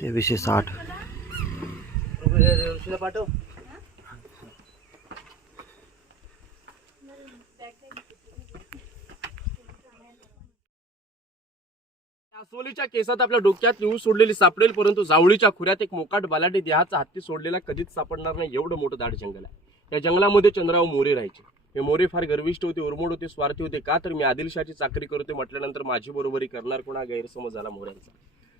तेवीसशे साठ पाठव केसात आपल्या डोक्यात लिहू सोडलेली सापडेल परंतु जावळीच्या खुऱ्यात एक मोकाट बलाटे देहाचा हत्ती सोडलेला कधीच सापडणार नाही. एवढं मोठं दाट जंगल आहे. या जंगलामध्ये चंद्राव मोरे राहायचे. हे मोरे फार गर्विष्ट होते उर्मोड होते स्वार्थी होते. का तर मी आदिलशाची चाकरी करते म्हटल्यानंतर माझी बरोबरी करणार कोणा गैरसमज झाला मोऱ्यांचा?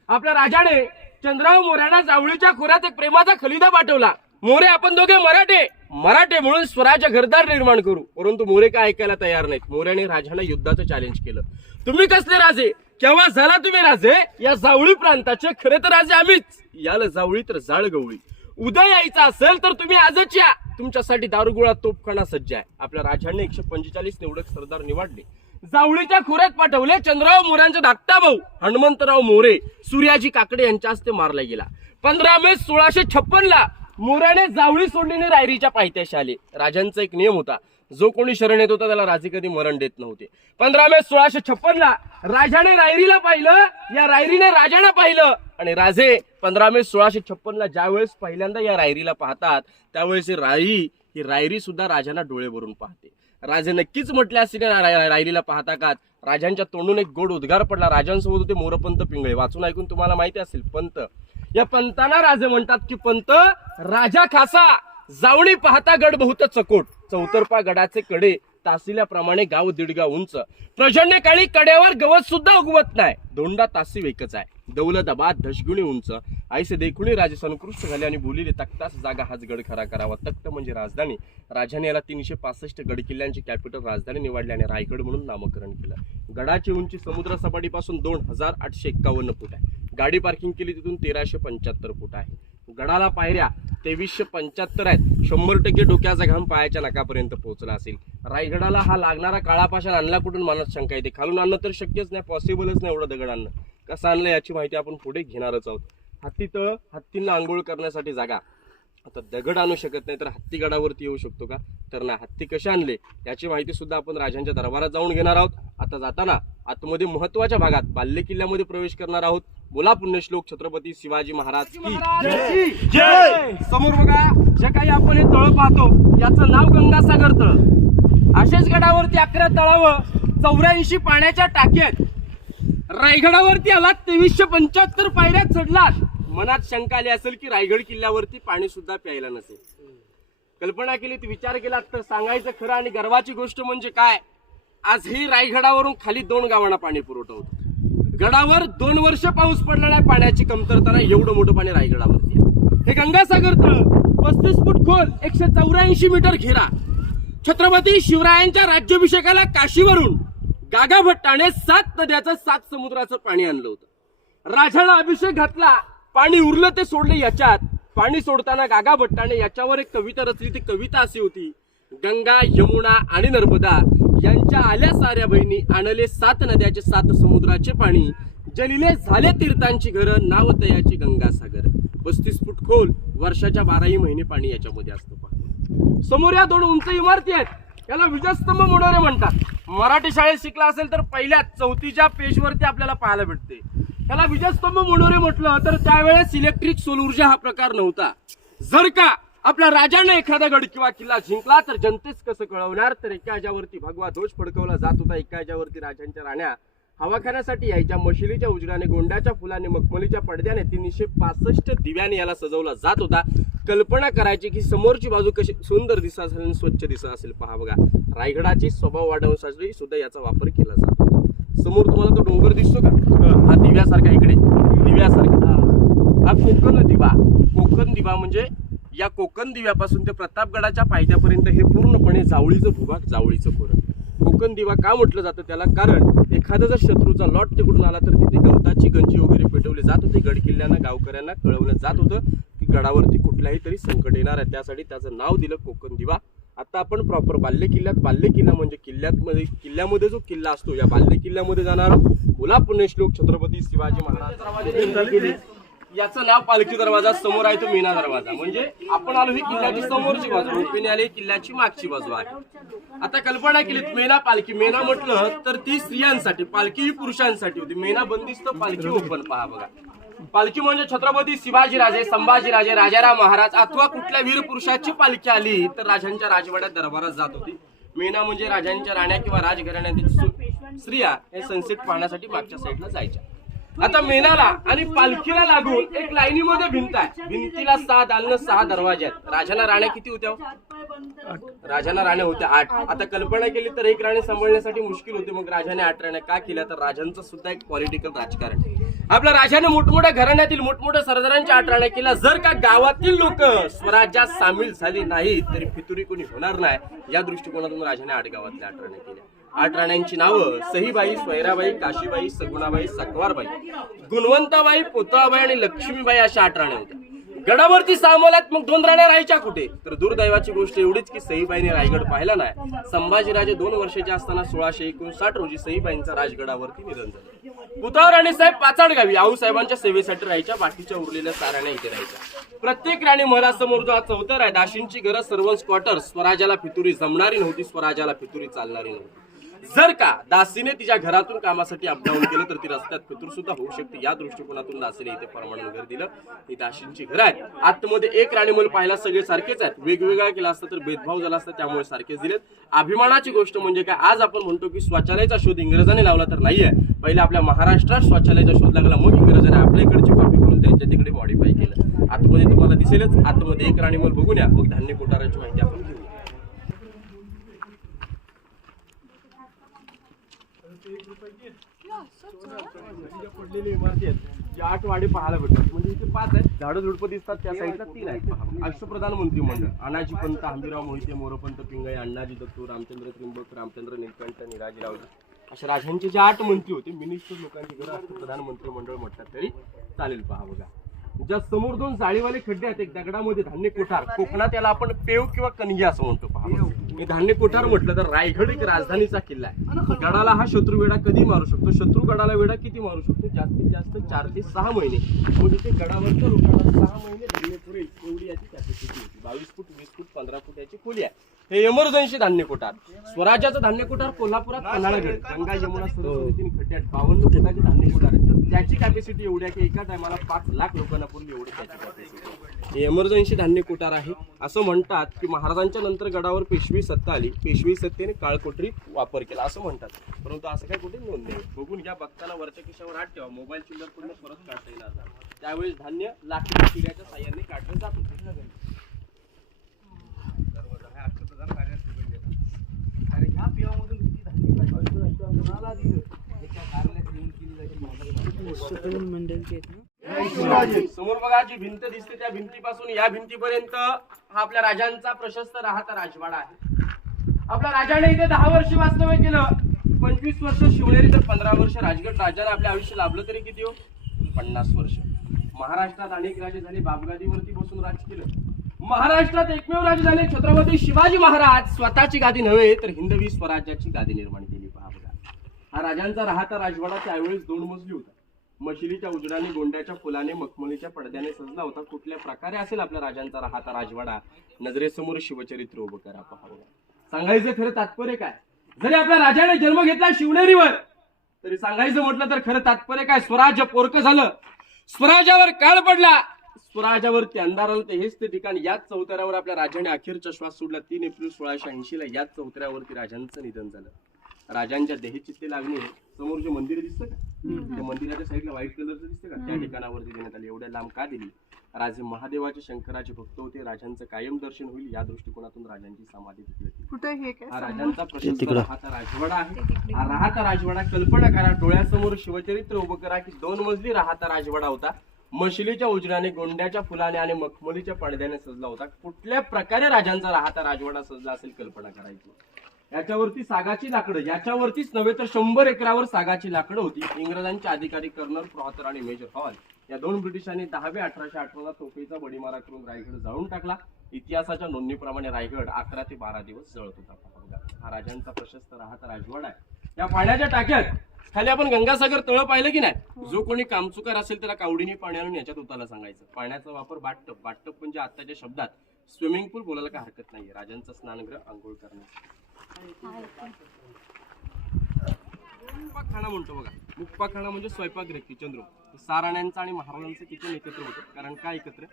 आपल्या राजाने चंद्राव मोऱ्यांना जावळीच्या खोऱ्यात एक प्रेमाचा खलिदा पाठवला. मोरे आपण दोघे मराठे. मराठे म्हणून स्वराज्य घरदार निर्माण करू. परंतु मोरे काय ऐकायला तयार नाहीत. मोऱ्याने राजाला युद्धाचं चॅलेंज केलं. तुम्ही कसले राजे? केव्हा झाला तुम्ही राजे? या जावळी प्रांताचे खरे तर राजे आम्हीच. याला जावळी तर जाळ गवळी उद्या यायचं असेल तर तुम्ही आजच या. तुमच्यासाठी दारुगोळा तोपखाना सज्ज आहे. आपल्या राजाने एकशे पंचेचाळीस निवडक सरदार निवडले. जावळीच्या खोऱ्यात पाठवले चंद्रराव मोऱ्यांचा धाकटा भाऊ हनुमंतराव मोरे. सूर्याजी काकडे यांच्या हस्ते मारला गेला. पंधरा मे सोळाशे छप्पन ला मोऱ्याने जावळी सोडलेले रायरीच्या पायथ्याशी आले. राजांचा एक नियम होता जो कोणी शरण येत होता त्याला राजे कधी मरण देत नव्हते. पंधरा मे सोळाशे छप्पन ला राजाने रायरीला पाहिलं या रायरीने राजाला पाहिलं. आणि राजे पंधरा मे सोळाशे छप्पन ला ज्या वेळेस पहिल्यांदा या रायरीला पाहतात त्यावेळेस ही रायरी ही रायरी सुद्धा राजांना डोळे भरून पाहते. राजे नक्कीच म्हटले असतील रा- रायरीला पाहता का? राजांच्या तोंडून एक गोड उद्गार पडला. राजांसोबत होते मोरपंत पिंगळे. वाचून ऐकून तुम्हाला माहिती असेल पंत. या पंतांना राजे म्हणतात की पंत राजा खासा जावणी पाहता गड बहुत चकोट. चौतरपा गडाचे कडे तासिल्याप्रमाणे गाव दीडगाव उंच. प्रजन्य काळी कड्यावर गवत सुद्धा उगवत नाही. दोंडा तासी वेकच आहे. दौलताबाद धशगुणी उंच. आईसे देखुणी राजे संकृष्ट झाले आणि बोलिले तख्तास जागा हाच गड खरा करावा. तख्त म्हणजे राजधानी. राजाने याला तीनशे पासष्ट गड किल्ल्यांची कॅपिटल राजधानी निवडली आणि रायगड म्हणून नामकरण केलं. गडाची उंची समुद्र सपाटीपासून दोन हजार आठशे एक्कावन्न फूट आहे. गाडी पार्किंग केली तिथून तेराशे पंच्याहत्तर फूट आहे. गडाला पायऱ्या तेवीसशे पंच्याहत्तर आहेत. शंभर टक्के डोक्याचा घाम पायाच्या नाकापर्यंत पोहोचला असेल. रायगडाला हा लागणारा काळापाशान आणला कुठून मनात शंका येते? खालून आणणं तर शक्यच नाही पॉसिबलच नाही एवढं दगड आणणं. कसं आणलं याची माहिती आपण पुढे घेणारच आहोत. हत्ती हत्तींना आंघोळ करण्यासाठी जागा. आता दगड आणू शकत नाही तर हत्ती गडावरती येऊ शकतो का? तर ना हत्ती कसे आणले? याची माहिती सुद्धा आपण राजांच्या दरबारात जाऊन घेणार आहोत. आता जाताना आतमध्ये महत्त्वाच्या भागात बाल्य किल्ल्यामध्ये प्रवेश करणार आहोत. बोला पुण्यश्लोक छत्रपती शिवाजी महाराज की जय. समोर बघा जे काही आपण हे तळ पाहतो याचं नाव गंगासागर तळ. अशाच गडावरती अकरा तळावर चौऱ्याऐंशी पाण्याच्या टाक्यात रायगडावरती आलात तेवीसशे पंच्याहत्तर पायऱ्या चढलात. मनात शंका आली असेल की रायगड किल्ल्यावरती पाणी सुद्धा प्यायला नसेल. कल्पना केली विचार केला तर सांगायचं खरं आणि गर्वाची गोष्ट म्हणजे काय? आजही रायगडावरून खाली दोन गावांना पाणी पुरवठा होतो. गडावर दोन वर्ष पाऊस पडला नाही पाण्याची कमतरता नाही एवढं मोठं पाणी रायगडावरती हे गंगासागर तळ पस्तीस फूट खोल एकशे चौऱ्याऐंशी मीटर घेरा. छत्रपती शिवरायांच्या राज्याभिषेकाला काशीवरून गागाभट्टाने सात नद्याचं सात समुद्राचं पाणी आणलं होतं. राजाला अभिषेक घातला पाणी उरलं ते सोडले याच्यात. पाणी सोडताना गागा भट्टाने याच्यावर एक कविता रचली. ती कविता अशी होती. गंगा यमुना आणि नर्मदा यांच्या आल्या साऱ्या बहिणी आणले सात नद्याचे सात समुद्राचे पाणी. जलिले झाले तीर्थांची घरं नाव तयाची गंगासागर. पस्तीस फूट खोल वर्षाच्या बाराही महिने पाणी याच्यामध्ये असतं समोर या दोन उंच इमारती आहेत. याला विजयस्तंभ मोडोरे म्हणतात. मराठी शाळेत शिकला असेल तर पहिल्या चौथीच्या पेजवरती आपल्याला पाहायला भेटते. त्याला विजयस्तंभ मोडोरे म्हटलं तर त्यावेळेस इलेक्ट्रिक सोल ऊर्जा हा प्रकार नव्हता. जर का आपल्या राजाने एखादा गड किंवा किल्ला जिंकला तर जनतेस कसं कळवणार? तर एका ह्याच्यावरती भगवा ध्वज फडकवला जात होता. एका ह्याच्यावरती राजांच्या राण्या हवाखान्यासाठी यायच्या मशिलीच्या उजडाने गोंड्याच्या फुलाने मखमलीच्या पडद्याने तीनशे पासष्ट दिव्याने याला सजवला जात होता. कल्पना करायची की समोरची बाजू कशी सुंदर दिसत असेल स्वच्छ दिसत असेल. पहा बघा रायगडाची स्वभाव वाढवण्यासाठी सुद्धा याचा वापर केला जातो समोर तुम्हाला तो डोंगर दिसतो का? हा दिव्यासारखा इकडे. दिव्यासारखा. हा. कोकण दिवा. कोकण दिवा म्हणजे या कोकण दिव्यापासून ते प्रतापगडाच्या पायथ्यापर्यंत हे पूर्णपणे जावळीचं भूभाग जावळीचं खोरं. कोकण दिवा का म्हटलं जातं त्याला? कारण एखादा जर शत्रूचा लॉट तिकडून आला तर तिथे गवताची गंजी वगैरे पेटवली जात होती. गड किल्ल्यांना गावकऱ्यांना कळवलं जात होतं की गडावरती कुठल्याही तरी संकट येणार आहे. त्यासाठी त्याचं नाव दिलं कोकण दिवा. आता आपण प्रॉपर बाल्य किल्ल्यात बाल्य किल्ला म्हणजे किल्ल्यात मध्ये किल्ल्यामध्ये जो किल्ला असतो या बाल्य किल्ल्यामध्ये जाणार बोला पुण्यश्लोक छत्रपती शिवाजी महाराज. याचं नाव पालखी दरवाजा समोर आहे तो मीना दरवाजा. म्हणजे आपण आलो ही किल्ल्याची समोरची बाजू रुक्मिणी आली किल्ल्याची मागची बाजू आहे. आता कल्पना केली मेना पालखी मेना म्हटलं तर ती स्त्रियांसाठी पालखी ही पुरुषांसाठी होती. मेना बंदिस्त पालखी ओपन पहा बघा. पालखी म्हणजे छत्रपती शिवाजीराजे संभाजीराजे राजाराम महाराज अथवा कुठल्या वीर पुरुषाची पालखी आली तर राजांच्या राजवाड्यात दरबारात जात होती. मेना म्हणजे राजांच्या राण्या किंवा राजघराण्यातील स्त्रिया हे सनसेट पाहण्यासाठी मागच्या साईडला जायच्या. आता मेनाला आणि पालखीला लागून एक लाईनीमध्ये भिंत आहे. भिंतीला सहा दालन सहा दरवाजे आहेत. राजाला राण्या किती होत्या? राजाला राण्या होत्या आठ. आता कल्पना केली तर एक राणी सांभाळण्यासाठी मुश्किल होते. मग राजाने आठ राण्या का केल्या? तर राजांचं सुद्धा एक पॉलिटिकल राजकारण. आपल्या राजाने मोठमोठ्या घराण्यातील मोठमोठ्या सरदारांच्या आठराण्या केल्या. जर का गावातील लोक स्वराज्यात सामील झाली नाही तरी फितुरी कोणी होणार नाही? या दृष्टिकोनातून राजाने आठ गावातल्या आठराण्या केल्या. आठ राण्यांची नावं सहीबाई स्वैराबाई काशीबाई सगुणाबाई सकवारबाई गुणवंताबाई पोतळाबाई आणि लक्ष्मीबाई अशा आठ राण्या होत्या. गडावरती सामोल्यात मग दोन राण्या राहायच्या कुठे? तर दुर्दैवाची गोष्ट एवढीच की सईबाईने रायगड पाहिला नाही. संभाजीराजे दोन वर्षाचे असताना सोळाशे एकोणसाठ रोजी सईबाईंचा राजगडावरती निधन झालं. पुतळा राणी साहेब पाचाड गावी आऊसाहेबांच्या सेवेसाठी राहायच्या बाकीच्या उरलेल्या साऱ्याने इथे राहायच्या. प्रत्येक राणी महाराजसमोर जो हा चौथर आहे दाशींची गरज सर्वन्स क्वार्टर स्वराज्याला फितुरी जमणारी नव्हती स्वराज्याला फितुरी चालणारी नव्हती. जर का दासीने तिच्या घरातून कामासाठी अपडाऊन केलं तर ती रस्त्यात फितूर सुद्धा होऊ शकते. या दृष्टिकोनातून दासीने इथे परमानंद घर दिलं. ही दाशींची घर आहेत. आतमध्ये एक राणीमल पाहायला सगळे सारखेच आहेत. वेगवेगळा केला असता तर भेदभाव झाला असता त्यामुळे सारखेच दिलेत. अभिमानाची गोष्ट म्हणजे काय? आज आपण म्हणतो की स्वच्छालयाचा शोध इंग्रजाने लावला तर नाहीये. पहिले आपल्या महाराष्ट्रात शौचालयाचा शोध लागला. मग इंग्रजाने आपल्या इकडची कॉपी करून त्यांच्या तिकडे मॉडीफाय केलं. आतमध्ये तुम्हाला दिसेलच. आतमध्ये एक राणीमल बघून या. मग धान्य कोठाराची माहिती आपण घेऊ पडलेली इमारती आहेत. आठ वाडे पाहायला भेटतात. म्हणजे इथे पाच आहेत. झाडं झुडपं दिसतात. त्या साईडला तीन आहेत. अष्टप्रधान मंत्रिमंडळ. अनाजी पंत हंबीराव मोहिते मोरपंत पिंगळे अण्णाजी दत्तू रामचंद्र त्रिंबक रामचंद्र निलकंठ निराजीरावजी अशा राजांचे जे आठ मंत्री होते. मिनिस्टर लोकांची घरं अष्टप्रधान मंत्रिमंडळ म्हटलं तरी चालेल पहा बघा. ज्या समोर दोन जाळीवाले खड्डे आहेत एक दगडामध्ये धान्य कोठार. कोकणात याला आपण पेव किंवा कणगी असं म्हणतो पहा. हे धान्य कोठार म्हटलं तर रायगड एक राजधानीचा किल्ला आहे. गडाला हा शत्रू वेढा कधी मारू शकतो? शत्रू गडाला वेढा किती मारू शकतो? जास्तीत जास्त चार ते सहा महिने. म्हणजे ते गडावरच्या लोकांना सहा महिने धान्य पुरेल एवढी याची कॅपॅसिटी होती. बावीस फूट वीस फूट पंधरा फूट याची खोली आहे. हे एमर्जन्सी धान्य कोठार. स्वराज्याचं धान्य कोठार कोल्हापुरात पन्हाळगड गंगा यमुना सरस्वती तीन खड्डे आहेत. बावन्न फुटाचे धान्य कोठार त्याची कॅपॅसिटी एवढी आहे की एका टायमाला पाच लाख लोकांना पुरली एवढी त्याची कॅपॅसिटी हे एमर्जन्सी धान्य कोठार आहे. असं म्हणतात की महाराजांच्या नंतर गडावर पेशवी सत्ता आली. पेशवी सत्तेने काळकोटरी वापर केला. असं म्हणतात. परंतु असं काय कुठे नोंद नाही. बघून घ्या बघताना वरच्या खिशावर हात ठेवा. मोबाईल चिल्लर पूर्ण परत काढता येणार. त्यावेळेस धान्य लाकडी चिऱ्याच्या साह्याने काढलं जात होते. अरे ह्या पिवामधून किती धान्य काढलं? कोणाला दिलं? एका कारल्यात येऊन किल्ल्याची मागणी. समोर बघा जी भिंत दिसते त्या भिंतीपासून या भिंतीपर्यंत हा आपल्या राजांचा प्रशस्त राहता राजवाडा आहे. आपल्या राजाने इथे दहा वर्ष वास्तव्य केलं. पंचवीस वर्ष शिवनेरी तर पंधरा वर्ष राजगड. राजाने आपल्या आयुष्य लाभलं तरी किती हो? पन्नास वर्ष. महाराष्ट्रात अनेक राजे झाले बाबगादीवरती बसून राज केलं. महाराष्ट्रात एकमेव राजे झाले छत्रपती शिवाजी महाराज. स्वतःची गादी नव्हे तर हिंदवी स्वराज्याची गादी निर्माण केली. पहा बघा. हा राजांचा राहता राजवाडा त्यावेळेस दोन मजली होता. मशिलीच्या उजडाने गोंड्याच्या फुलाने मखमलीच्या पडद्याने सजला होता. कुठल्या प्रकारे असेल आपल्या राजांचा राहता राजवाडा? नजरेसमोर शिवचरित्र उभं करा. पहा सांगायचं खरं तात्पर्य काय? जरी आपल्या राजाने जन्म घेतला शिवनेरीवर तरी सांगायचं म्हटलं तर खरं तात्पर्य काय? स्वराज्य पोरक झालं. स्वराज्यावर काळ पडला. स्वराज्यावरती अंधार आलं तर हेच ते ठिकाण. याच चौतऱ्यावर आपल्या राजाने अखेरचा श्वास सोडला. तीन एप्रिल सोळाशे ऐंशी ला याच चौतऱ्यावरती राजांचं निधन झालं. राजांच्या देहचित्ते लागणे समोर जे मंदिर दिसतं का? त्या मंदिराच्या साईडला व्हाईट कलरचं दिसतं का? त्या ठिकाणावरती देण्यात आली. एवढ्या लांब का दिली? राजे महादेवाचे शंकराचे भक्त होते. राजांचं कायम दर्शन होईल या दृष्टिकोनातून राजांची समाधी हे हा? राजांचा प्रशस्त. राहता राजवाडा आहे. हा राहता राजवाडा. कल्पना करा डोळ्यासमोर शिवचरित्र उभं करा की दोन मजली राहता राजवाडा होता. मशिलीच्या उजड्याने गोंड्याच्या फुलाने आणि मखमलीच्या पडद्याने सजला होता. कुठल्या प्रकारे राजांचा राहता राजवाडा सजला असेल कल्पना करायची? याच्यावरती सागाची लाकडं याच्यावरतीच नव्हे तर शंभर एकरावर सागाची लाकडं होती. इंग्रजांचे अधिकारी कर्नल प्रॉथर आणि मेजर हॉल या दोन ब्रिटिशांनी दहावे अठराशे अठराला तोफेचा बडीमारा करून रायगड जाळून टाकला. इतिहासाच्या नोंदणीप्रमाणे रायगड अकरा ते बारा दिवस जळत होता. हा राजांचा प्रशस्त राहता राजवाडा आहे. या पाण्याच्या टाक्यात खाली आपण गंगासागर तळ पाहिलं की नाही? जो कोणी कामचुकार असेल त्याला कावडीने पाणी याच्यात उताला सांगायचं. पाण्याचा वापर बाटटप बाटटप म्हणजे आत्ताच्या शब्दात स्विमिंग पूल बोलायला काय हरकत नाही राजांचा स्नानगृह आंघोळ करण्यासाठी मुक्पाखाना म्हणतो बघा. मुक्पाखाना म्हणजे स्वयंपाकगृह किचन रूम साराण्यांचं आणि महाराजांचं किचन एकत्र होतं. कारण काय एकत्र?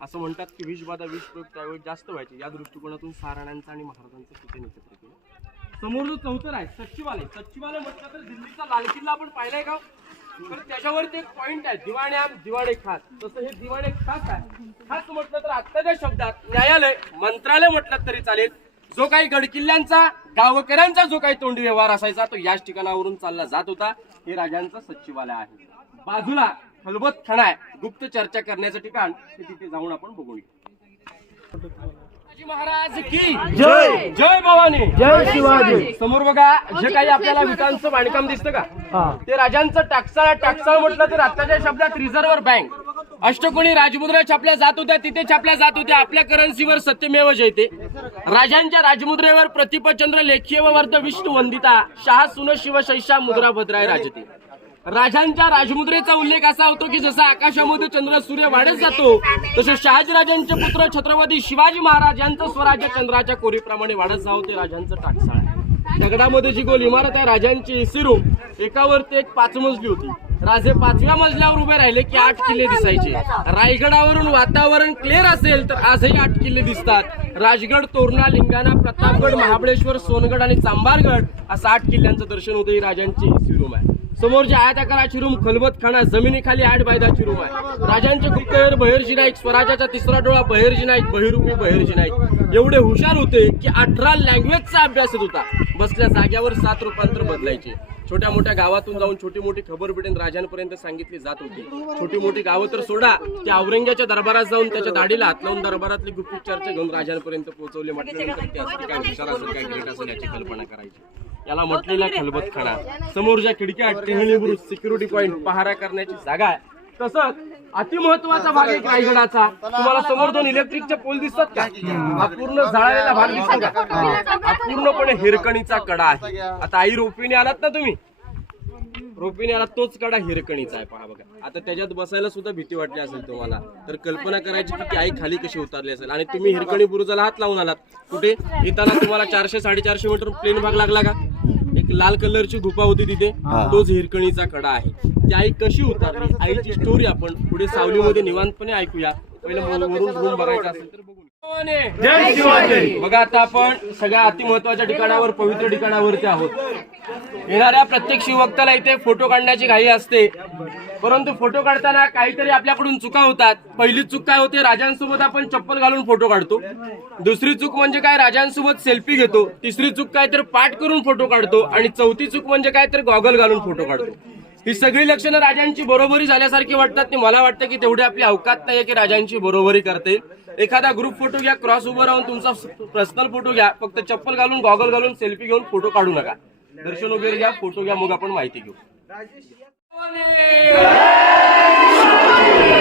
असं म्हणतात की विष बाधा विष प्रयोग त्यावेळी जास्त व्हायचे. या दृष्टिकोनातून साराण्यांचं आणि महाराजांचं किचन एकत्र केलं. समोर जो चौथर आहे सचिवालय. सचिवालय म्हटलं तर दिल्लीचा लाल किल्ला आपण पाहिलाय का? तर त्याच्यावरती एक पॉइंट आहे दिवाणे आम दिवाणे खास तसं हे दिवाणे खास आहे. खास म्हटलं तर आत्ताच्या शब्दात न्यायालय मंत्रालय म्हटलं तरी चालेल. जो काही गडकिल्ल्यांचा गावकऱ्यांचा जो काही तोंडी व्यवहार असायचा तो याच ठिकाणावरून चालला जात होता. हे राजांचं सचिवालय आहे. बाजूला खलबत खणा आहे गुप्त चर्चा करण्याचं ठिकाण ते तिथे जाऊन आपण बघूया. शिवाजी महाराज की जय. जय. भवानी. जय शिवाजी. समोर बघा जे काही आपल्याला विटांचं बांधकाम दिसतं का? ते राजांचं टाकसाळ. टाकसाळ म्हटलं तर आत्ताच्या शब्दात रिझर्व्ह बँक. अष्टकोणी राजमुद्रा छापल्या जात होत्या तिथे छापल्या जात होत्या. आपल्या करन्सीवर सत्यमेव जयते. राजांच्या राजमुद्रेवर प्रतिपचंद्र लेखीय व वर्ध विष्णू वंदिता शहा सुन शिव शैषा मुद्रा भद्राय राजते. राजांच्या राजमुद्रेचा उल्लेख असा होतो की जसा आकाशामध्ये चंद्र सूर्य वाढत जातो तसे शहाजीराजांचे पुत्र छत्रपती शिवाजी महाराज यांचं स्वराज्य चंद्राच्या कोरीप्रमाणे वाढत जावं ते राजांचं टाकसाळ आहे. दगडामध्ये जी गोल इमारत आहे राजांची एसी रूम एक पाच मजली होती. राजे पाचव्या मजल्यावर उभे राहिले की आठ किल्ले दिसायचे. रायगडावरून वातावरण क्लिअर असेल तर आजही आठ किल्ले दिसतात. राजगड तोरणा लिंगाणा प्रतापगड महाबळेश्वर सोनगड आणि चांबारगड असं आठ किल्ल्यांचं दर्शन होतं ही राजांची एसी रूम आहे. समोरच्या आयताकाराची रूम खलबत खाना जमिनीखाली आठ बायदाची रूम आहे. राजांचे गुप्तहेर बहिर्जी नाईक स्वराजाचा तिसरा डोळा बहिर्जी नाईक बहिरूपी बहिर्जी नाईक एवढे हुशार होते की अठरा लँग्वेजचा अभ्यास येत होता. बसल्या जाग्यावर सात रूपांतर बदलायचे. छोट्या मोठ्या गावातून जाऊन छोटी मोठी खबर भेटेन राजांपर्यंत सांगितली जात होती. छोटी मोठी गावं तर सोडा की औरंग्याच्या दरबारात जाऊन त्याच्या दाढीला हात लावून दरबारातली गुप्त चर्चा घेऊन राजांपर्यंत पोहोचवले. म्हटल्यानंतर ते काय हुशार असेल काय ग्रेट असेल याची कल्पना करायची. याला म्हटलेला खलबत खडा समोर ज्या खिडक्या टेहळी सिक्युरिटी पॉईंट पहारा करण्याची जागा आहे. तसंच अति महत्त्वाचा भाग आहे रायगडाचा. तुम्हाला समोर दोन इलेक्ट्रिकचे पोल दिसतात का? हा पूर्ण जळालेला भाग दिसतो का? हा पूर्णपणे हिरकणीचा कडा आहे. आता आई रोपीने आलात ना तुम्ही? रोपीने आला तोच कडा हिरकणीचा आहे पहा बघा. आता त्याच्यात बसायला सुद्धा भीती वाटली असेल तुम्हाला. तर कल्पना करायची की ती आई खाली कशी उतरली असेल. आणि तुम्ही हिरकणी बुरुजाला हात लावून आलात. कुठे? येताना तुम्हाला चारशे साडेचारशे मीटर प्लेन भाग लागला का? एक लाल कलरची गुफा होती तिथे. तोच हिरकणीचा कडा आहे. ती आई कशी उतरली? आईची स्टोरी आपण पुढे सावलीमध्ये निवांतपणे ऐकूया. पहिलं वरून रूम बघायचा असेल तर बघू जय शिवाजी. बघा आता आपण सगळ्या अति महत्त्वाच्या ठिकाणावर पवित्र ठिकाणावरती आहोत. येणाऱ्या प्रत्येक शिवभक्ताला इथे फोटो काढण्याची घाई असते. परंतु फोटो काढताना काहीतरी आपल्याकडून चुका होतात. पहिली चूक काय होते? राजांसोबत आपण चप्पल घालून फोटो काढतो. दुसरी चूक म्हणजे काय? राजांसोबत सेल्फी घेतो. तिसरी चूक काय तर पाठ करून फोटो काढतो. आणि चौथी चूक म्हणजे काय तर गॉगल घालून फोटो काढतो. ही सगळी लक्षणं राजांची बरोबरी झाल्यासारखी वाटतात ती मला वाटतं की तेवढी आपली अवकात नाही की राजांची बरोबरी करते. एखादा ग्रुप फोटो घ्या क्रॉस उभं राहून तुमचा पर्सनल फोटो घ्या. फक्त चप्पल घालून गॉगल घालून सेल्फी घेऊन फोटो काढू नका. दर्शन वगैरे घ्या फोटो घ्या मग आपण माहिती घेऊ.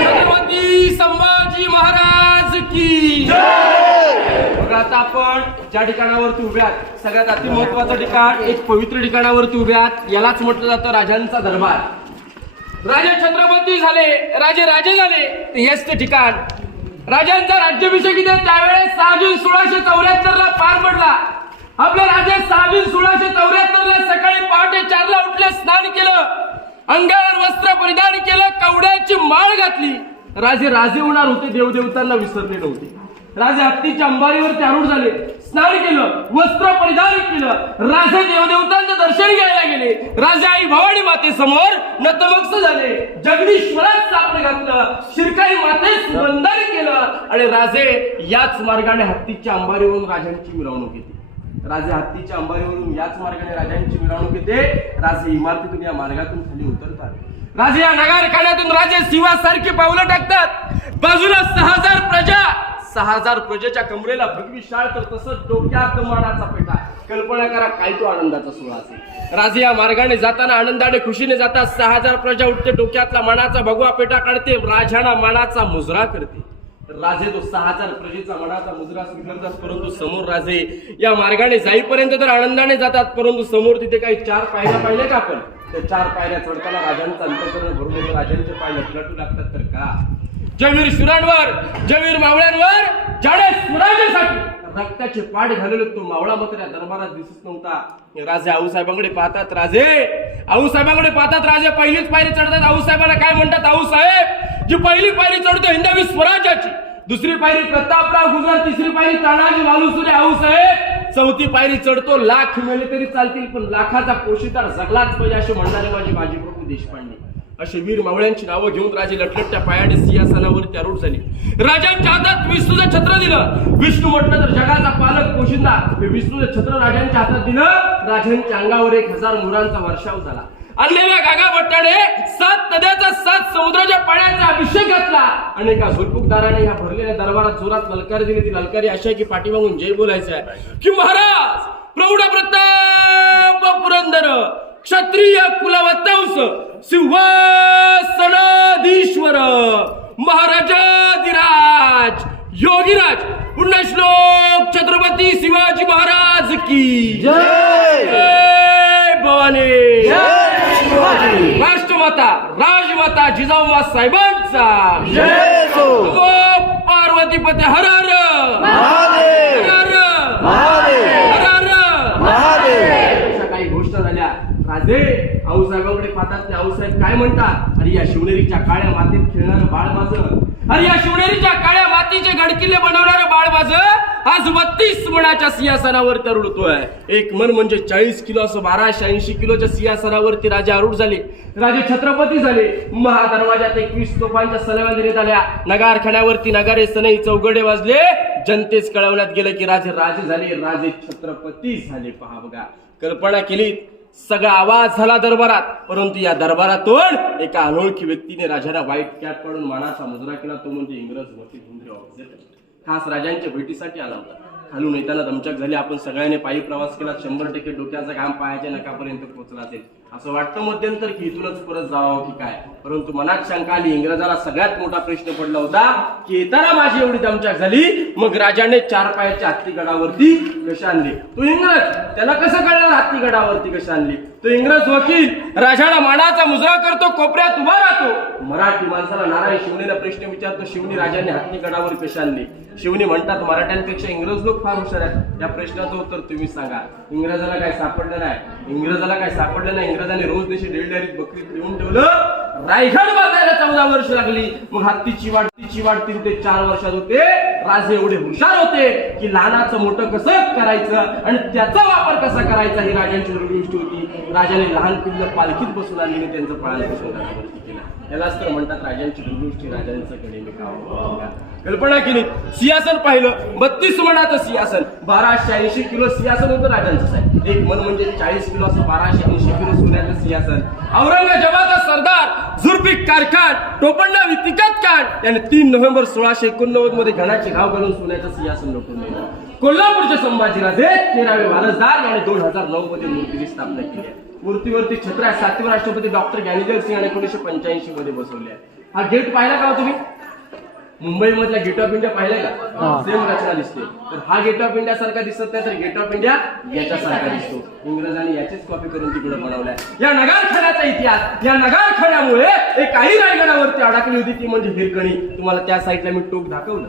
छत्रपती संभाजी महाराज की बघा आता आपण ज्या ठिकाणावरती उभे आहात सगळ्यात अति महत्वाचं ठिकाण एक पवित्र ठिकाणावरती उभे आहात यालाच म्हटलं जातं राजांचा दरबार. राजे छत्रपती झाले राजे राजे झाले हेच ते ठिकाण. राजांचा राज्याभिषेक इथे त्यावेळेस सहा जून सोळाशे चौऱ्याहत्तर ला पार पडला. आपलं राजे सहा सोळाशे चौऱ्याहत्तरला सकाळी पहाटे चारला उठले स्नान केलं अंगावर वस्त्र परिधान केलं कवड्याची माळ घातली. राजे राजे होणार होते देवदेवतांना विसरले नव्हते. राजे हत्तीच्या अंबारीवर त्यारूढ झाले स्नान केलं वस्त्र परिधान केलं. राजे देवदेवतांचं दर्शन घ्यायला गेले. राजे आई भवानी माते समोर नतमस्त झाले. जगदीश्वरात सापड घातलं शिरकाई मातेस वंदन केलं. आणि राजे याच मार्गाने हत्तीच्या अंबारीवरून राजांची मिरवणूक घेतली. राजे हत्तीच्या अंबारीवरून याच मार्गाने राजांची मिरवणूक येते. राजे इमारतीतून या मार्गातून खाली उतरतात. राजे या नगारखान्यातून राजे शिवासारखी पावलं टाकतात. बाजूला सहा हजार प्रजा. सहा हजार प्रजेच्या कमरेला भगवी शाळ तर तसंच डोक्यात मानाचा पेटा कल्पना करा काय तो आनंदाचा सोहळा असेल. राजे या मार्गाने जाताना आनंदाने खुशीने जातात सहा हजार प्रजा उठते डोक्यातला मानाचा भगवा पेटा काढते. राजाना मानाचा मुजरा करते. राजे तो सहा हजार प्रजेचा मनाचा मुद्रा स्वीकारतात परंतु समोर राजे या मार्गाने जाईपर्यंत तर आनंदाने जातात परंतु समोर तिथे काही चार पायऱ्या पाहिल्या का आपण? त्या चार पायऱ्या चढताना राजांचं अंतकरण भरून राजांचे पाय लटलटू लागतात तर का? जवीर सुरांवर जवीर मावळ्यांवर जाडे स्वराज्यासाठी रक्ताचे पाठ घालवले तो मावळा मात्र या दरबारात दिसत नव्हता. राजे आऊसाहेबांकडे पाहतात राजे आऊसाहेबांकडे पाहतात राजे पहिलीच पायरी चढतात. आऊसाहेबांना काय म्हणतात? आऊसाहेब जी पहिली पायरी चढतो हिंदवी स्वराज्याची दुसरी पायरी प्रतापराव गुजरात तिसरी पायरी तानाजी मालुसरे आऊसाहेब चौथी पायरी चढतो लाख मिळले तरी चालतील पण लाखाचा पोषितार जगलाच पाहिजे असे म्हणणारे माझे माजी प्रभू देशपांडे. असे वीर मावळ्यांची नावं घेऊन राजे लटलटच्या पायाने सिंहासनावर त्यारूढ झाली. राजांच्या हातात विष्णूचं छत्र दिलं. विष्णू म्हटलं तर जगाचा पालक पोशिंदा हे विष्णूचं छत्र राजांच्या हातात दिलं. राजांच्या अंगावर एक हजार मुरांचा वर्षाव झाला. आणलेल्या गागा भट्टाने सात नद्याचा सात समुद्राच्या पाण्याचा अभिषेक घातला. आणि एका झुलपुकदाराने ह्या भरलेल्या दरबारात जोरात ललकारी दिली. ती ललकारी अशी आहे की पाठीमागून जय बोलायचं आहे. की महाराज प्रौढ प्रताप पुरंदर क्षत्रिय कुलवंश सिंहासनाधीश्वर महाराजाधिराज योगीराज पुण्यश्लोक छत्रपती शिवाजी महाराज की. जय! भवानी. राष्ट्रमाता राजमाता जिजाऊमा साहेबांचा. नमो पार्वतीपती हर हर. हर हर. काही गोष्ट झाल्या. राजे आऊसाहेबांकडे पाहतात ते आऊसाहेब काय म्हणतात? अरे या शिवनेरीच्या काळ्या मातीत खेळणारं बाळ माझं. अरे या शिवनेरीच्या काळ्या मातीचे गडकिल्ले बनवणारं बाळ माझं? आज बत्तीस मनाच्या सिंहासनावर तरुडतोय एक मन म्हणजे चाळीस किलो असं बाराशे ऐंशी किलोच्या सिंहासनावरती राजा आरूढ झाले. राजे छत्रपती झाले. महादरवाजात एकवीस तोफांच्या सलाव्या देण्यात आल्या. नगारखान्यावरती नगारे सनई चौघडे वाजले. जनतेच कळवण्यात गेलं की राजे राजे झाले. राजे छत्रपती झाले. पहा बघा. कल्पना केली सगळा आवाज झाला दरबारात परंतु या दरबारातून एका अनोळखी व्यक्तीने राजाला वाईट कॅप काढून मानाचा मुजरा केला तो म्हणजे इंग्रज वकील हुंद्रे ऑफिसर खास राजांच्या भेटीसाठी आला होता. खालून येताना दमचक झाली आपण सगळ्यांनी पायी प्रवास केला शंभर टक्के डोक्याचा घाम पायाच्या नकापर्यंत पोहोचला असेल. असं वाटतं मध्यंतर की इथूनच परत जावं की काय? परंतु मनात शंका आली. इंग्रजाला सगळ्यात मोठा प्रश्न पडला होता की येताना माझी एवढी दमचक झाली? मग राजाने चार पायाच्या हत्ती गडावरती कशा आणली? तो इंग्रज त्याला कसं कळलं हत्ती गडावरती कशा आणली? तो इंग्रज वकील राजाला मानाचा मुजरा करतो कोपऱ्यात उभा राहतो. मराठी माणसाला नारायण शिवणीला प्रश्न विचारतो शिवणी राजाने हत्ती गडावर कशा आणली? शिवणी म्हणतात मराठ्यांपेक्षा इंग्रज लोक फार हुशार आहेत. या प्रश्नाचं उत्तर तुम्ही सांगा. इंग्रजाला काय सापडलं नाही. इंग्रजाला काय सापडलं नाही. इंग्रजाने रोज देशी डेल डायरीत बकरीत लिहून ठेवलं. रायगड बांधायला चौदा वर्ष लागली. मग हत्तीची वाट वाटतील ते चार वर्षात होते. राजे एवढे हुशार होते की लहानाचं मोठं कसं करायचं आणि त्याचा वापर कसा करायचा ही राजांची दृष्टी होती. राजाने लहान पिल्लं पालखीत बसून आणली त्यांचं पालन पोषण यालाच तर म्हणतात राजांची दुर्दृष्टी राजांचं गणे कल्पना केली. सिंहासन पाहिलं. बत्तीस मनाचं सिंहासन. बाराशे ऐंशी किलो सिंहासन होतं राजांचं साहेब. एक मन म्हणजे चाळीस किलो असं बाराशे ऐंशी किलो सोन्याचं सिंहासन. औरंगजेबाचा सरदार झुरपी कारखान टोपंडा वितिकत खान याने तीन नोव्हेंबर सोळाशे एकोणनव्वदमध्ये घणाचे घाव घालून सोन्याचं सिंहासन लुटून नेलं. कोल्हापूरचे संभाजीराजे तेरावे वारसदार याने दोन हजार नऊ मध्ये मूर्तीची स्थापना केली आहे. मूर्तीवरती छत्र सातवे राष्ट्रपती डॉक्टर ज्ञानेजल सिंह यांनी एकोणीशे पंच्याऐंशी मध्ये बसवले आहे. हा गेट पाहिला का हो तुम्ही? मुंबई मधला गेट ऑफ इंडिया पाहिलाय का? सेम रचना दिसते. तर हा गेट ऑफ इंडिया सारखा दिसत नाही तर गेट ऑफ इंडिया याच्यासारखा दिसतो. इंग्रजांनी याचीच कॉपी करून तिकडे बनवलाय. या नगारखान्याचा इतिहास या नगारखान्यामुळे एक काही रायगडावरती अडकली होती ती म्हणजे हिरकणी. तुम्हाला त्या साईडला मी टोक दाखवलं.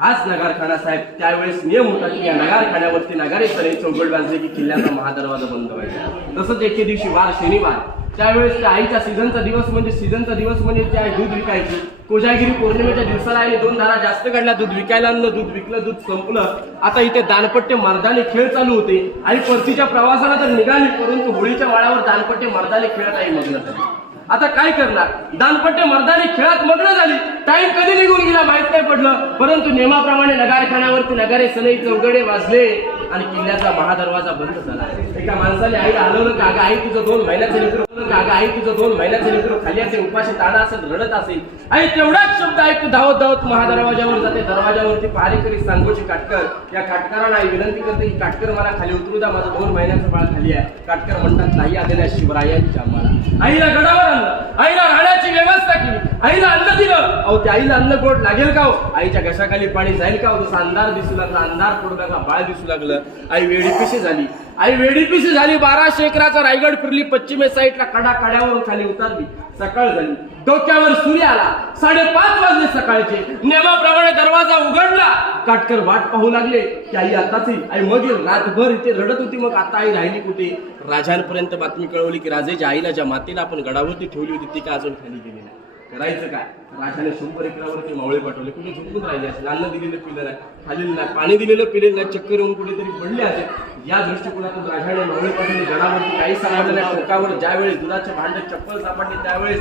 हाच नगारखाना साहेब. त्यावेळेस नियम होता की या नगारखान्यावरती नगारेश्वरी चौघड वाजले की किल्ल्याचा महादरवाजा बंद व्हायचा. तसंच एके दिवशी वार शनिवार. त्यावेळेस त्या आईचा सीझनचा दिवस म्हणजे सीझनचा दिवस म्हणजे त्या दूध विकायची. कोजागिरी पौर्णिमेच्या दिवसाला आईने दोन धारा जास्त काढल्या. दूध विकायला आणलं दूध विकलं दूध संपलं. आता इथे दानपट्टे मर्दाने खेळ चालू होते. आणि परतीच्या प्रवासाला तर निघाली परंतु होळीच्या वाळ्यावर दानपट्टे मर्दाने खेळत आई मग्न झाली. आता काय करणार? दानपट्टे मर्दानी खेळात मग्न झाली. टाइम कधी निघून गेला? माहीत नाही पडलं. परंतु नियमाप्रमाणे नगारखान्यावरती नगारे सनई चौगडे वाजले. आणि किल्ल्याचा महादरवाजा बंद झाला. एका माणसाने आईला हलवलं का अगं आई तुझं दोन महिन्याचं लेकरू का आई तुझं दोन महिन्याचं लेकरू खाली असेल उपाशी ताना असेल रडत असेल. आणि तेवढाच शब्द ऐकू धावत धावत महादरवाजावर जाते. दरवाजावरती पहारेकरी सांगोची काटकर. या काटकरांना आई विनंती करते की काटकर मला खाली उतरू द्या माझं दोन महिन्याचं बाळ खाली आहे. काटकर म्हणतात नाही आलेल्या शिवरायांच्या मला आईला गडावर आणलं. आईला राहण्याची व्यवस्था केली. आईला अन्न अहो त्या आईला अन्न गोड लागेल का हो? आईच्या घशाखाली पाणी जाईल का हो? जसा अंधार दिसू लागला अंधार पडू बाळ दिसू लागलं. आई वेडीपिशी झाली. आई वेडीपिशी झाली. बाराशे एकराचा रायगड फिरली पश्चिमे साईडला कडा कड्यावरून खाली उतरली. सकाळ झाली. डोक्यावर सूर्य आला. साडेपाच वाजले सकाळचे. नियमाप्रमाणे दरवाजा उघडला. काटकर वाट पाहू लागले की आई आताच येईल. आई मग येईल. रातभर इथे रडत होती. मग आता आई राहिली कुठे? राजांपर्यंत बातमी कळवली की राजेच्या आईला ज्या मातेला आपण गडावरती ठेवली होती ती का अजून खाली गेली नाही? करायचं काय? राजाने शंभर एकरावरती मावळे पाठवले. कुठे झोपून राहिले असेल? अन्न दिलेलं पिलेलं नाही नाही पाणी दिलेलं पिलेलं नाही चक्कर येऊन कुठेतरी पडले असेल या दृष्टिकोनातून राजाने मावळे पाठवले. गडावरती काही सापडलं नाही. टोकावर ज्यावेळेस दुधाचे भांडे चप्पल सापडले त्यावेळेस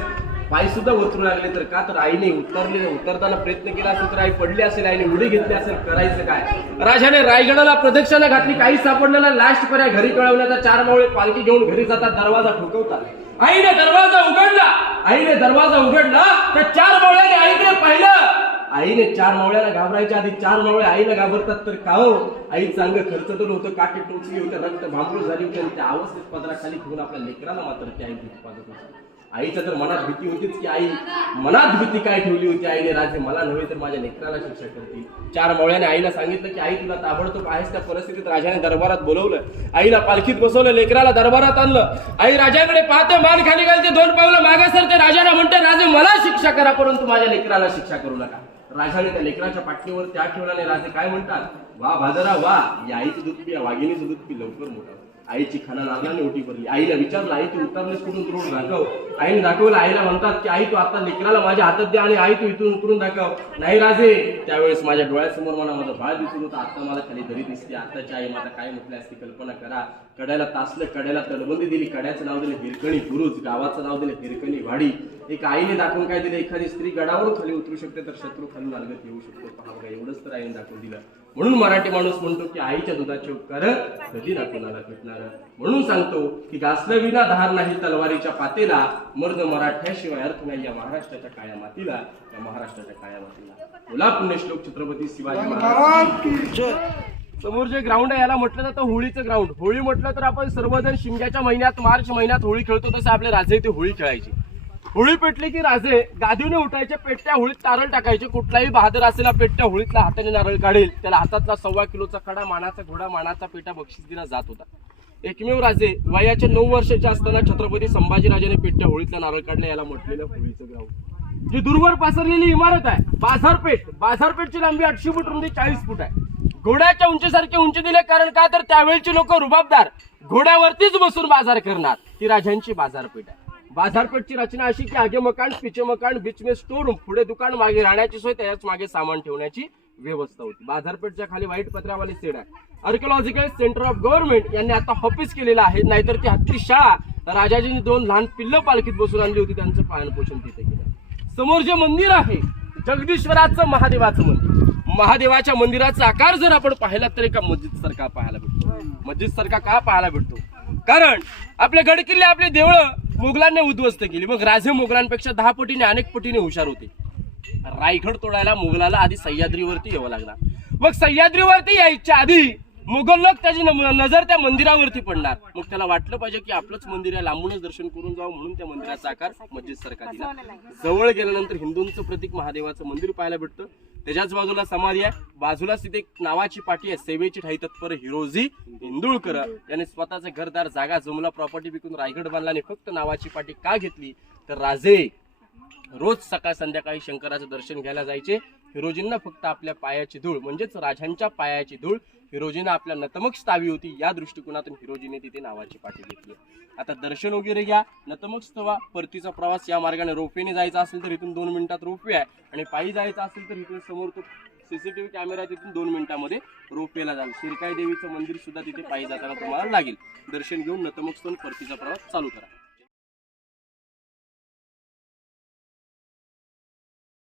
पाय सुद्धा उतरू लागले. तर का? तर आईने उतरले. उतरताना प्रयत्न केला असेल तर आई पडली असेल. आईने उडी घेतली असेल. करायचं काय? राजाने रायगडाला प्रदक्षिणा घातली. काही सापडलेला लास्ट पर्याय घरी कळवण्याचा चार मावळे पालखी घेऊन घरी जातात. दरवाजा ठोकवतात. आईने दरवाजा उघडला. आईने दरवाजा उघडला तर चार मावळ्याने आईकडे पाहिलं. आईने चार मावळ्याला घाबरायच्या आधी चार मावळे आईला घाबरतात तर का हो? आई चांगलं खर्चटून होतं काटे टोचली होतं रक्त भांबूळ झाली होती आणि त्या अवस्थेत पदराखाली घेऊन आपल्या लेकराला मात्र ती आई आईचं तर मनात भीती होतीच की आई मनात भीती काय ठेवली होती आईने? राजे मला नव्हे तर माझ्या लेकराला शिक्षा करतील. चार मावळ्याने आईला सांगितलं की आई तुला ताबडतोब आहेस त्या परिस्थितीत. राजाने दरबारात बोलवलं. आईला पालखीत बसवलं लेकराला दरबारात आणलं. आई राजाकडे पाहते मान खाली घालते दोन पावलं मागे सरते. राजाला म्हणते राजे मला शिक्षा करा परंतु माझ्या लेकराला शिक्षा करू नका. राजाने त्या लेकराच्या पाठीवर त्या ठेवल्याने राजे काय म्हणतात? वा भादरा वा या आईचं दूध पिया या वाघिणीचं दूध पी लवकर मोठा हो. आईची खाना नारळाने ओटी भरली आईला विचारलं आई तू उतरलेस कुठून? उतरून दाखव. आईने दाखवलं आईला म्हणतात की आई तू आता लेकराला माझ्या हातात दे आणि आई तू इथून उतरून दाखव. नाही राजे. त्यावेळेस माझ्या डोळ्यासमोर मला माझं बाळ दिसून होतं. आता मला खाली दरी दिसते. आताची आई मला काय म्हटलं असती कल्पना करा. कड्याला तासलं कड्याला तलबंदी दिली. कड्याचं नाव दिलं हिरकणी बुरुज गावाचं नाव दिलं हिरकणी वाडी. एक आईने दाखवून काय दिलं? एखादी स्त्री गडावरून खाली उतरू शकते तर शत्रू खाली मालगत येऊ शकतो. पहा बघा एवढंच तर आईने दाखवून दिलं. म्हणून मराठी माणूस म्हणतो की आईच्या दुधाचे उपकार कधी ना कोणाला भेटणार? म्हणून सांगतो की गासलं विना धार नाही तलवारीच्या पातेला मर्द मराठ्याशिवाय अर्थ नाही या महाराष्ट्राच्या काळ्या मातीला या महाराष्ट्राच्या काळ्या मातीला बोला पुण्यश्लोक छत्रपती शिवाजी महाराज समोर जे ग्राउंड आहे याला म्हटलं जातं होळीचं ग्राउंड होळी म्हटलं तर आपण सर्वजण शिमग्याच्या महिन्यात मार्च महिन्यात होळी खेळतो तसं आपले राजे ते होळी खेळायचे. होळी पेटली की राजे? गादीने उठायचे पेटत्या होळीत नारळ टाकायचे. कुठलाही बहादर असेला पेटत्या होळीतला हाताने नारळ काढेल. त्याला हातातला सव्वा किलोचा खडा मानाचा घोडा मानाचा पेटा बक्षीस दिला जात होता. एकमेव राजे वयाच्या नऊ वर्षाचे असताना छत्रपती संभाजीराजाने पेटत्या होळीतला नारळ काढला याला म्हटलेलं होळीचं ग्राउंड जी दूरवर पसरलेली इमारत आहे बाजारपेठ. बाजारपेठची लांबी आठशे फूट रुंदी चाळीस फूट आहे. घोड्याच्या उंचीसारखी उंची दिले कारण का? तर त्यावेळची लोक रुबाबदार. घोड्यावरतीच बसून बाजार करणार. ती राजांची बाजारपेठ आहे. बाजारपेठची रचना अशी की आगे मकान पिचे मकान बीच में स्टोर रूम पुढे दुकान मागे राहण्याची सोय त्याच्याच मागे सामान ठेवण्याची व्यवस्था होती. बाजारपेठच्या खाली वाईट पत्रावाली सेड आहे. आर्किओलॉजिकल सेंटर ऑफ गव्हर्नमेंट यांनी आता ऑफिस केलेलं आहे. नाहीतर ती हत्ती शाळा. राजाजींनी दोन लहान पिल्ल पालखीत बसून आणली होती. त्यांचं पालनपोषण तिथे केलं. समोर जे मंदिर आहे जगदीश्वराचं महादेवाचं मंदिर. महादेवाच्या मंदिराचा आकार जर आपण पाहिला तर एका मस्जिद सारखा पाहायला भेटतो. मस्जिद सारखा का पाहायला भेटतो? कारण आपले गडकिल्ले आपले देवळं मुघलांनी उद्ध्वस्त केली. मग राजे मुघलांपेक्षा दहा पटीने अनेक पटीने हुशार होते. रायगड तोडायला मुघलाला आधी सह्याद्रीवरती यावं लागणार मग सह्याद्रीवरती यायच्या आधी मुघल लोक त्याची नजर त्या मंदिरावरती पडणार. मग त्याला वाटलं पाहिजे की आपलंच मंदिर आहे लांबूनच दर्शन करून जावं म्हणून त्या मंदिराचा आकार मस्जिद सारखा दिला. जवळ गेल्यानंतर हिंदूंचं प्रतीक महादेवाचं मंदिर पाहायला भेटतं. त्याच्याच बाजूला समाधी आहे. बाजूलाच तिथे एक नावाची पाठी आहे सेवेची ठाई तत्पर हिरोजी इंदुळकर याने स्वतःचे घरदार जागा जमला प्रॉपर्टी विकून रायगड बांधला आणि फक्त नावाची पाठी का घेतली? तर राजे रोज सकाळ संध्याकाळी शंकराचं दर्शन घ्यायला जायचे. हिरोजींना फक्त आपल्या पायाची धूळ म्हणजेच राजांच्या पायाची धूळ हिरोजीनं आपल्या नतमक स्थावी होती या दृष्टिकोनातून हिरोजीने तिथे नावाची पाठी घेतली. आता दर्शन वगैरे घ्या नतमक स्थवा परतीचा प्रवास या मार्गाने रोपवेने जायचा असेल तर इथून दोन मिनिटात रोपवे आहे आणि पायी जायचं असेल तर इथून समोर तो सीसीटीव्ही कॅमेरा तिथून दोन मिनिटामध्ये रोपवेला जाल शिरकाई देवीचं मंदिर सुद्धा तिथे पायी जाताना तुम्हाला लागेल. दर्शन घेऊन नतमक स्तवन परतीचा प्रवास चालू करा.